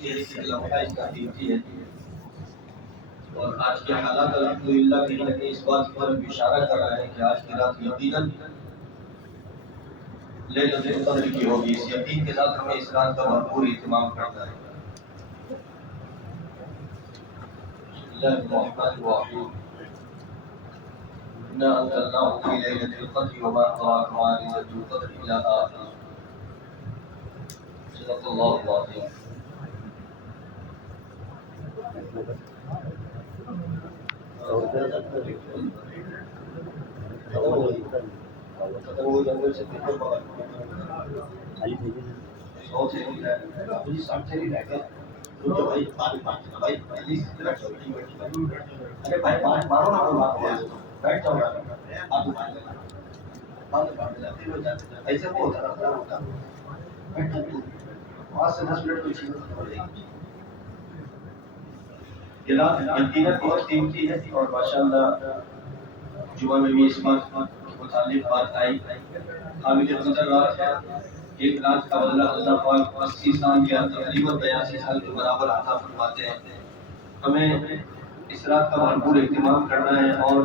یہ لمحہ اس کا قیمتی ہے، اور آج کے حالات الحمدللہ کہیں نہ کہیں اس بات کی طرف اشارہ کر رہا ہے کہ آج کی رات یقیناً لیلۃ القدر کی ہوگی۔ اس یقین کے ساتھ ہمیں اس رات کا بھرپور اہتمام کرنا ہے۔ اللہ الرحمن الرحیم، انا انزلناه في ليلة القدر وما أدراك ما ليلة القدر إلى آخره۔ صدق الله العظيم۔ ایسے وہ ہوتا ہے وہاں سے 10 منٹ پیچھے یہ رات یقیناً بہت قیمتی ہے، اور ماشاءاللہ جمعہ میں بھی اس بات کے متعلق بات آئی۔ حامد قدر رات ہے، ایک رات کا بدلہ اللہ پاک 80 سال یا تقریباً 82 سال کے برابر عطا فرماتے ہیں۔ ہمیں اس رات کا بھرپور اہتمام کرنا ہے، اور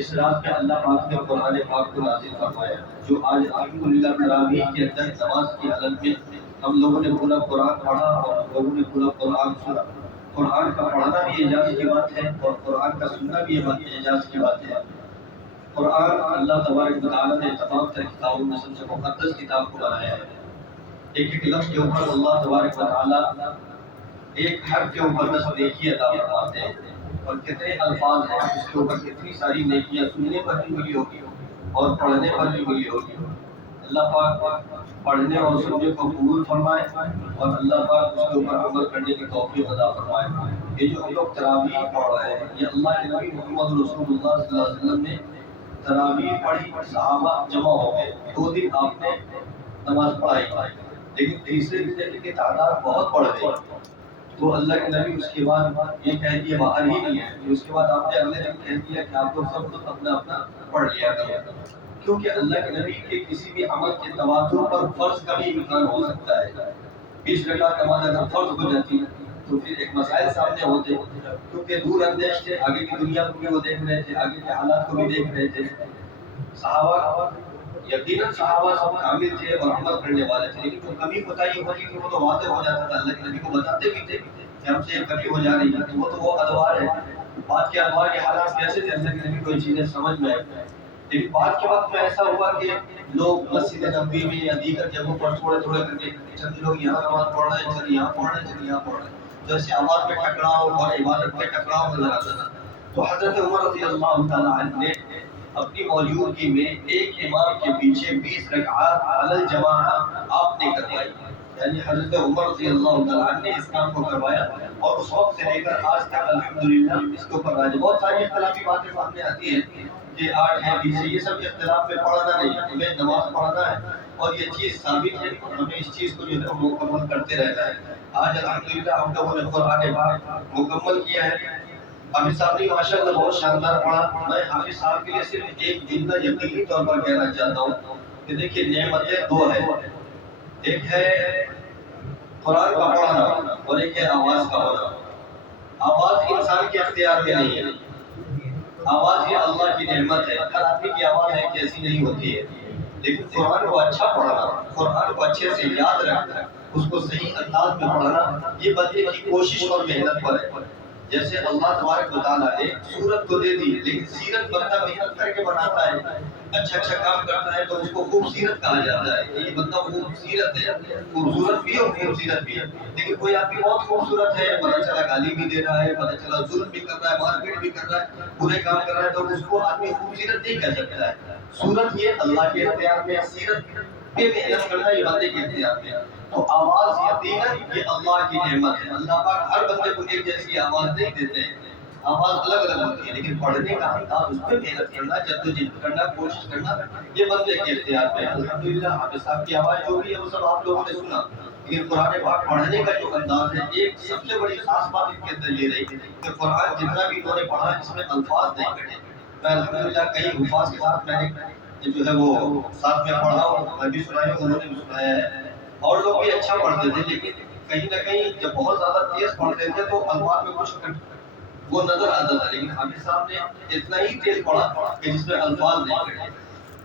اس رات میں اللہ پاک نے قرآن پاک کو نازل فرمایا، جو آج الحمدللہ تراویح کے اندر نماز کی حالت میں ہم لوگوں نے پورا قرآن پڑھا اور ہم لوگوں نے پورا قرآن سنا۔ قرآن کا پڑھنا بھی اعجاز کی بات ہے، اور قرآن کا سننا بھی اعجاز کی بات ہے۔ قرآن اللہ تبارک و تعالیٰ نے تمام تر کتابوں میں سب سے مقدس کتاب کو بنایا ہے۔ ایک ایک لفظ کے اوپر اللہ تبارک و تعالیٰ ایک حرف کے اوپر 10 نیکی عطا فرماتے ہیں، اور کتنے الفاظ ہیں اس کے اوپر کتنی ساری نیکیاں سننے پر بھی ملی ہوگی اور پڑھنے پر بھی ملی ہوگی۔ اللہ پاک پڑھنے اور سننے کو قبول فرمائے، اور اللہ پاک اس کے اوپر عمل کرنے کی توفیق عطا فرمائے۔ یہ جو ہم لوگ تراویح پڑھ رہے ہیں، یہ اللہ کے نبی محمد رسول اللہ صلی اللہ علیہ وسلم نے تراویح پڑھی، صحابہ جمع ہو گئے، 2 دن آپ نے نماز پڑھائی، لیکن تیسرے دن کی تعداد بہت بڑھ گئی، تو اللہ کے نبی اس کے بعد یہ کہہ دیا باہر ہی نہیں ہے، اس کے بعد آپ نے اگلے دن کہہ دیا کہ آپ لوگ سب کچھ اپنا اپنا پڑھ لیا کرو، کیونکہ اللہ کے نبی کے کسی بھی عمل کے تواتر پر فرض کا بھی امکان ہو سکتا ہے۔ 20 رکعت نماز اگر فرض ہو جاتی تو پھر ایک مسائل سامنے ہوتے، کیونکہ دور اندیش تھے، آگے کی دنیا کو بھی وہ دیکھ رہے تھے، آگے کے حالات کو بھی دیکھ رہے تھے۔ صحابہ یقیناً صحابہ سب کامل تھے اور عمل کرنے والے تھے، لیکن جو کمی کوتاہی ہوتی تھی وہ تو واضح ہو جاتا تھا، اللہ کے نبی کو بتاتے بھی تھے کہ ہم سے کمی ہو جا رہی ہے، تو وہ ادوار ہے۔ بعد کے ادوار کے حالات کیسے تھے اللہ کے نبی کو یہ چیزیں سمجھ میں آئی، لیکن بعد کے وقت میں ایسا ہوا کہ لوگ مسجد نبوی میں یا دیگر جگہوں پر تھوڑے تھوڑے کر کے چند لوگ یہاں نماز پڑھ رہے ہیں، چند یہاں پڑھ رہے ہیں، چند یہاں پڑھ رہے ہیں، جیسے آواز میں ٹکراؤ اور عبادت میں ٹکراؤ نظر آتا تھا۔ تو حضرت عمر رضی اللہ تعالیٰ عنہ نے اپنی موجودگی میں ایک امام کے پیچھے 20 رکعات علی الجماعہ آپ نے کروائی، یعنی حضرت عمر رضی اللہ تعالیٰ عنہ نے اس کام کو کروایا، اور اس وقت سے لے کر آج تک الحمدللہ اس کے اوپر راج۔ بہت ساری اختلافی باتیں سامنے آتی ہیں کہ 8 ہے 20 ہے، یہ سب اختلاف میں پڑھنا نہیں ہے، ہمیں نماز پڑھنا ہے، اور یہ چیز ثابت ہے، اور ہمیں اس چیز کو جو ہے مکمل کرتے رہنا ہے۔ آج الحمدللہ ہم لوگوں نے قرآن پاک مکمل کیا ہے۔ حافظ صاحب نے ماشاءاللہ بہت شاندار پڑھا۔ میں حافظ صاحب کے لیے صرف ایک جملہ یقینی طور پر کہنا چاہتا ہوں کہ دیکھیے نعمتیں 2 ہیں، ایک ہے قرآن کا پڑھنا اور ایک ہے آواز کا ہونا۔ آواز انسان کے اختیار میں نہیں ہے، آواز یہ اللہ کی نعمت ہے، ہر آدمی کی آواز ہے کہ ایسی نہیں ہوتی ہے، لیکن قرآن کو اچھا پڑھنا، قرآن کو اچھے سے یاد رکھنا، اس کو صحیح انداز میں پڑھنا، یہ بندے کی کوشش اور محنت پر ہے۔ جیسے اللہ تبارک و تعالیٰ نے سورت کو دے دی، لیکن سیرت بندہ محنت کر کے بناتا ہے، اچھا کام کرتا ہے تو اس کو خوبصیرت کہا جاتا ہے، یہ بندہ خوبصیرت ہے، خوبصورت بھی اور خوبصیرت بھی ہے۔ لیکن کوئی آدمی بہت خوبصورت ہے، پتہ چلا گالی بھی دے رہا ہے، پتہ چلا ظلم بھی کر رہا ہے، مار پیٹ بھی کر رہا ہے، برے کام کر رہا ہے، تو اس کو آدمی خوبصورت نہیں کہہ سکتا ہے۔ صورت یہ اللہ کے اختیار میں، سیرت پہ محنت کرنا یہ بندے کے اختیار میں۔ تو آواز یقیناً یہ اللہ کی نعمت ہے، اللہ پاک ہر بندے کو ایک جیسی آواز نہیں دیتے ہیں، آواز الگ الگ ہوتی ہے، لیکن پڑھنے کا انداز، اس پہ محنت کرنا، جدوجہد کرنا، کوشش کرنا، یہ بندے کے اختیار میں ہے۔ الحمدللہ حافظ صاحب کی آواز جو بھی ہے وہ سب آپ لوگوں نے سنا، لیکن قرآن پاک پڑھنے کا جو انداز ہے، ایک سب سے بڑی خاص بات اس کے اندر یہ رہی کہ قرآن جتنا بھی انہوں نے پڑھا اس میں الفاظ نہیں کٹے۔ میں الحمدللہ کئی حفاظ کے ساتھ میں نے جو ہے وہ ساتھ میں پڑھا ہوں، میں بھی سنایا ہوں، انہوں نے بھی سنایا ہے، اور لوگ بھی اچھا پڑھتے تھے، لیکن کہیں نہ کہیں جب بہت زیادہ تیز پڑھتے تھے تو الفاظ میں کچھ وہ نظر آتا تھا، لیکن حافظ صاحب نے اتنا ہی تیز پڑھا کہ جس میں الفاظ نہیں کٹے،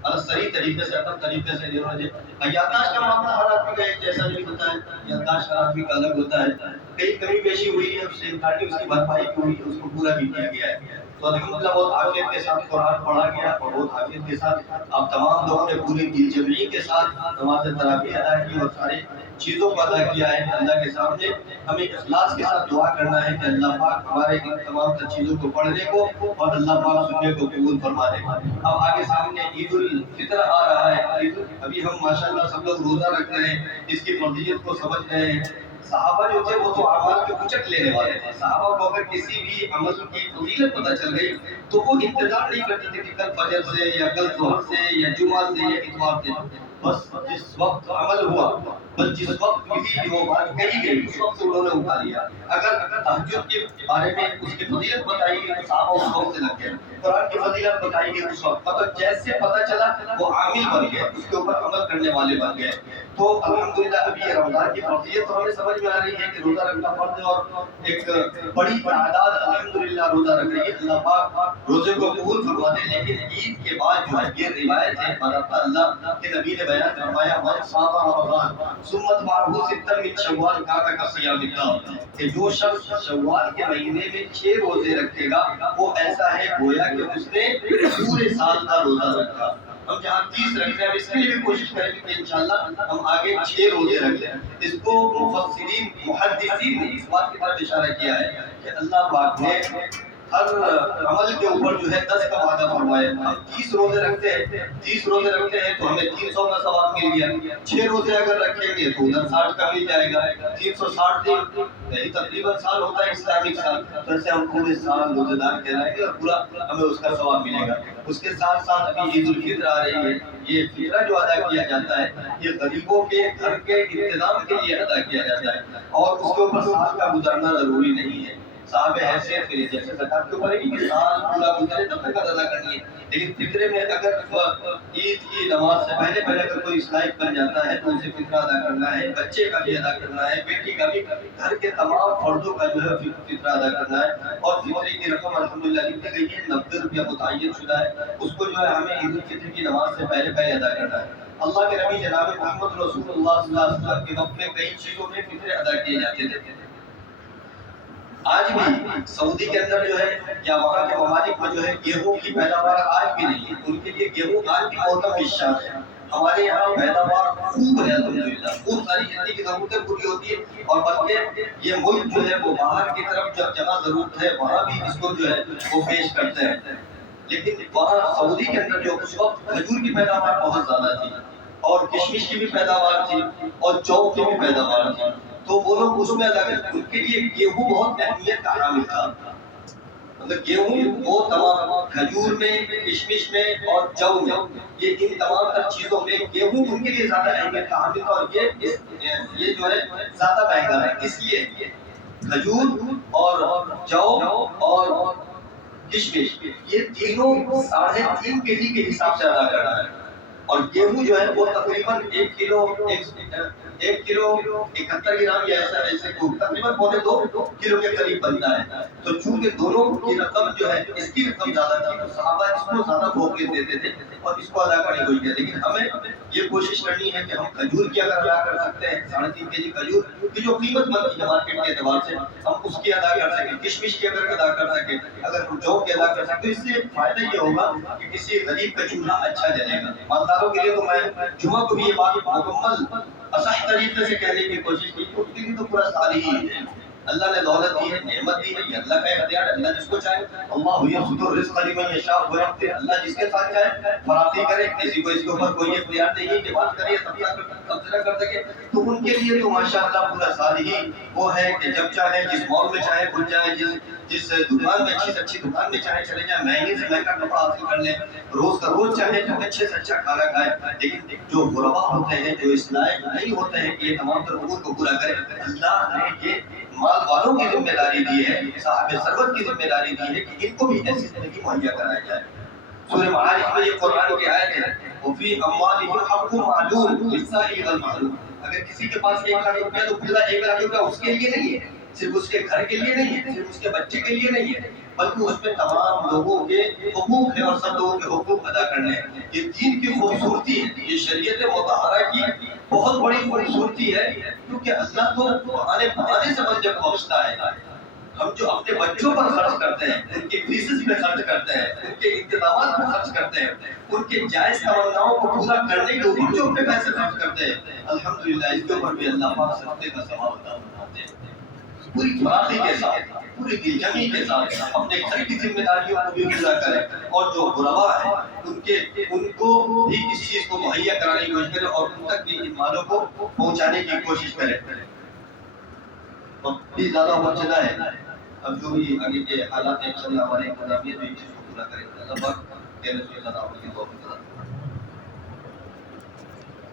اور صحیح طریقے سے اپنے طریقے سے یادداشت کا معاملہ ہر آدمی کا ایک جیسا نہیں ہوتا ہے، یادداشت ہر آدمی کا الگ ہوتا ہے، کئی کمی بیشی ہوئی ہے، اس سے اس کی بھرپائی ہوئی ہے، اس کو پورا بھی کیا گیا ہے۔ تو الحمدللہ بہت عافیت کے ساتھ قرآن پڑھا گیا اور بہت عافیت کے ساتھ آپ تمام لوگوں نے پوری دل جمعی کے ساتھ نماز تراویح ادا کی اور ساری چیزوں کو ادا کیا ہے۔ اللہ کے سامنے ہمیں اخلاص کے ساتھ دعا کرنا ہے کہ اللہ پاک ہمارے ان تمام تر چیزوں کو پڑھنے کو اور اللہ پاک سننے کو قبول فرما دے۔ اب آگے سامنے عید الفطر آ رہا ہے، ابھی ہم ماشاءاللہ سب لوگ روزہ رکھ رہے ہیں، اس کی فضیلت کو سمجھ رہے ہیں۔ صحابہ جو تھے وہ تو اعمال کے اچک لینے والے تھے، صحابہ کو اگر کسی بھی عمل کی فضیلت پتہ چل گئی تو وہ انتظار نہیں کرتی تھی کہ کل فجر سے یا کل ظہر سے یا جمعہ سے یا اتوار سے، بس جس وقت عمل ہوا، بس جس وقت بھی وہ بات کہی گئی اس وقت سے انہوں نے اٹھا لیا۔ اگر تہجد کے بارے میں اس کی فضیلت بتائی گئی تو صحابہ اس وقت سے لگ گئے، قرآن کی فضیلت بتائی گئی اس وقت، مطلب جیسے پتہ چلا وہ عامل بن گئے، اس کے اوپر عمل کرنے والے بن گئے۔ تو الحمدللہ ابھی یہ رمضان کی فرضیت تو ہمیں سمجھ میں آ رہی ہے کہ روزہ رکھنا فرض ہے، اور ایک بڑی تعداد الحمدللہ روزہ رکھ رہی ہے۔ اللہ پاک روزے کو قبول فرما دے۔ لیکن عید کے بعد جو ہے یہ روایت ہے اللہ کے نبی نے بیان فرمایا من صام رمضان ثم اتبعه ستا من شوال کان كصيام الدهر، کہ جو شخص شوال کے مہینے میں 6 روزے رکھے گا وہ ایسا ہے گویا کہ اس نے پورے سال کا روزہ رکھا۔ ہم جہاں 30 رکھتے ہیں اس کے لیے بھی کوشش کریں گے کہ انشاءاللہ ہم آگے 6 روزے رکھ لیں۔ اس کو مفسرین محدثین نے اس بات کی طرف اشارہ کیا ہے کہ اللہ پاک نے ہر عمل کے اوپر جو ہے 10 کا وعدہ فرمایا۔ ہم 30 روزے رکھتے ہیں تو ہمیں 300 کا ثواب مل گیا، 6 روزے اگر رکھیں گے تو ادھر 60 کا مل جائے گا، 360 دن یہی تقریباً سال ہوتا ہے اسلامک سال، تو ایسے ہم پورے سال روزے دار کہلائیں گے اور پورا ہمیں اس کا ثواب ملے گا۔ اس کے ساتھ ساتھ ابھی عید الفطر آ رہی ہے، یہ فطرہ جو ادا کیا جاتا ہے یہ غریبوں کے گھر کے انتظام کے لیے ادا کیا جاتا ہے، اور اس کے اوپر سال کا گزرنا ضروری نہیں ہے۔ صاحب حیثیت کے لیے جیسے زکات کے اوپر ہے کہ سال پورا گزرے تب تک ادا کرنی ہے، لیکن فطرے میں اگر عید کی نماز سے پہلے اگر کوئی اسلائق بن جاتا ہے تو اسے فطرہ ادا کرنا ہے، بچے کا بھی ادا کرنا ہے، بیٹی کا بھی، گھر کے تمام فردوں کا جو ہے فطرہ ادا کرنا ہے۔ اور فطرے کی رقم الحمدللہ لکھی گئی ہے 90 روپیہ متعین شدہ ہے، اس کو جو ہے ہمیں عید الفطر کی نماز سے پہلے ادا کرنا ہے۔ اللہ کے نبی جناب محمد رسول اللہ صلی اللہ علیہ وسلم کے وقت میں کئی چیزوں میں فطرے ادا کیے جاتے تھے۔ آج بھی سعودی کے اندر جو ہے یا وہاں کے ممالک میں جو ہے گیہوں کی پیداوار آج بھی نہیں ہے، ان کے لیے گیہوں آج بھی موسم کی شان ہے۔ ہمارے یہاں پیداوار خوب ہے الحمدللہ، خوب ساری زندگی کی ضرورتیں پوری ہوتی ہے، اور بلکہ یہ ملک جو ہے وہ باہر کی طرف جہاں ضرورت ہے وہاں بھی اس کو جو ہے وہ پیش کرتے ہیں۔ لیکن وہاں سعودی کے اندر جو اس وقت کھجور کی پیداوار بہت زیادہ تھی، اور کشمش کی بھی پیداوار تھی، اور جو کی بھی پیداوار تھی، تو وہ لوگ اس میں لگے، ان کے لیے گیہوں بہت اہمیت کا حامل تھا۔ مطلب گیہوں وہ تمام کھجور میں، کشمش میں اور جو میں، یہ ان تمام تر چیزوں میں گیہوں ان کے لیے زیادہ اہمیت کا حامل تھا، اور یہ جو ہے زیادہ مہنگا ہے، اس لیے کھجور اور جو اور کشمش یہ تینوں 3.5 کیجی کے حساب سے ادا کرنا ہے، اور گیہوں جو ہے وہ تقریباً 1 کلو 71 گرام یا ایسے تقریباً 2.25 کلو کے قریب بنتا ہے۔ تو چونکہ دونوں کی رقم جو ہے اس کی رقم زیادہ تھی تو صحابہ اس کو زیادہ فوقیت دیتے تھے اور اس کو ادا کرنے کو کیا، لیکن ہمیں یہ کوشش کرنی ہے کہ ہم کھجور کی اگر ادا کر سکتے ہیں 3.5 کیجی کھجور کی جو قیمت بنتی ہے مارکیٹ کے اعتبار سے ہم اس کی ادا کر سکیں، کشمش کی اگر ادا کر سکیں، اگر ہم جو کی ادا کر سکیں، تو اس سے فائدہ یہ ہوگا کہ کسی غریب کا چولہا اچھا جلے گا۔ مالداروں کے لیے تو میں جمعہ کو بھی یہ بات مکمل اصح طریقے سے کہنے کی کوشش کی، اس کے لیے تو پورا سال ہی ہے۔ اللہ نے دولت دی ہے، نعمت دی ہے، یہ اللہ کا اختیار ہے، اللہ جس کو چاہے اللہ یبسط الرزق لمن یشاء ویقدر، اللہ جس کے ساتھ چاہے فراخی کرے، کسی کو اس کے اوپر کوئی اختیار نہیں ہے کہ بات کرے تب تک قبضہ کر سکے، تو ان کے لیے تو ماشاءاللہ پورا سال ہی وہ ہے کہ جب چاہے جس مال میں چاہے گھس جائیں، جس دکان میں اچھی سے اچھی دکان میں چاہے چلے جائیں، مہنگے سے مہنگا کپڑا حاصل کر لیں، روز کا روز چاہے تو اچھے سے اچھا کھانا کھائے، لیکن جو غربا ہوتے ہیں، جو اس لائق نہیں ہوتے ہیں کہ یہ تمام تر امور کو پورا کرے، اللہ نے یہ مال والوں کی ذمہ داری دی ہے، صاحب ثروت کی ذمہ داری دی ہے کہ ان کو بھی ایسی زندگی مہیا کرائی جائے۔ سورہ معارج میں یہ قرآن کی آیت ہے وفی اموالہم حق معلوم للسائل والمحروم، اگر کسی کے پاس 1,00,000 روپیہ تو پورا 1,00,000 روپیہ اس کے لیے نہیں ہے، صرف اس کے گھر کے لیے نہیں ہے، صرف اس کے بچے کے لیے نہیں ہے، بلکہ اس میں تمام لوگوں کے حقوق ہیں اور سب لوگوں کے حقوق ادا کرنے ہیں۔ یہ دین کی خوبصورتی ہے، یہ شریعت مطہرہ کی بہت بڑی خوبصورتی ہے، کیونکہ اللہ تو بہانے بہانے سے بندے کو بخشتا ہے۔ ہم جو اپنے بچوں پر خرچ کرتے ہیں، ان کی فیسز پہ خرچ کرتے ہیں، ان کے انتظامات پہ خرچ کرتے ہیں، ان کے جائز تمناؤں کو پورا کرنے کے اوپر جو اپنے پیسے خرچ کرتے ہیں، الحمدللہ اس کے اوپر بھی اللہ پاک صدقے کا ثواب عطا فرماتے ہیں۔ پوری فراخی کے ساتھ، پوری دلجمی کے ساتھ اپنے گھر کی ذمہ داریوں کو بھی پورا کریں، اور جو غربا ہے ان کو بھی اس چیز کو مہیا کرانے کی کوشش کریں اور ان تک بھی ان مالوں کو پہنچانے کی کوشش کریں۔ وقت بھی زیادہ ہو چلا ہے، اب جو بھی آگے کے حالات ہیں انشاءاللہ ہمارے انتظامیہ بھی اس چیز کو پورا کریں۔ اللہ پاک تیرے سے زیادہ ہوگی۔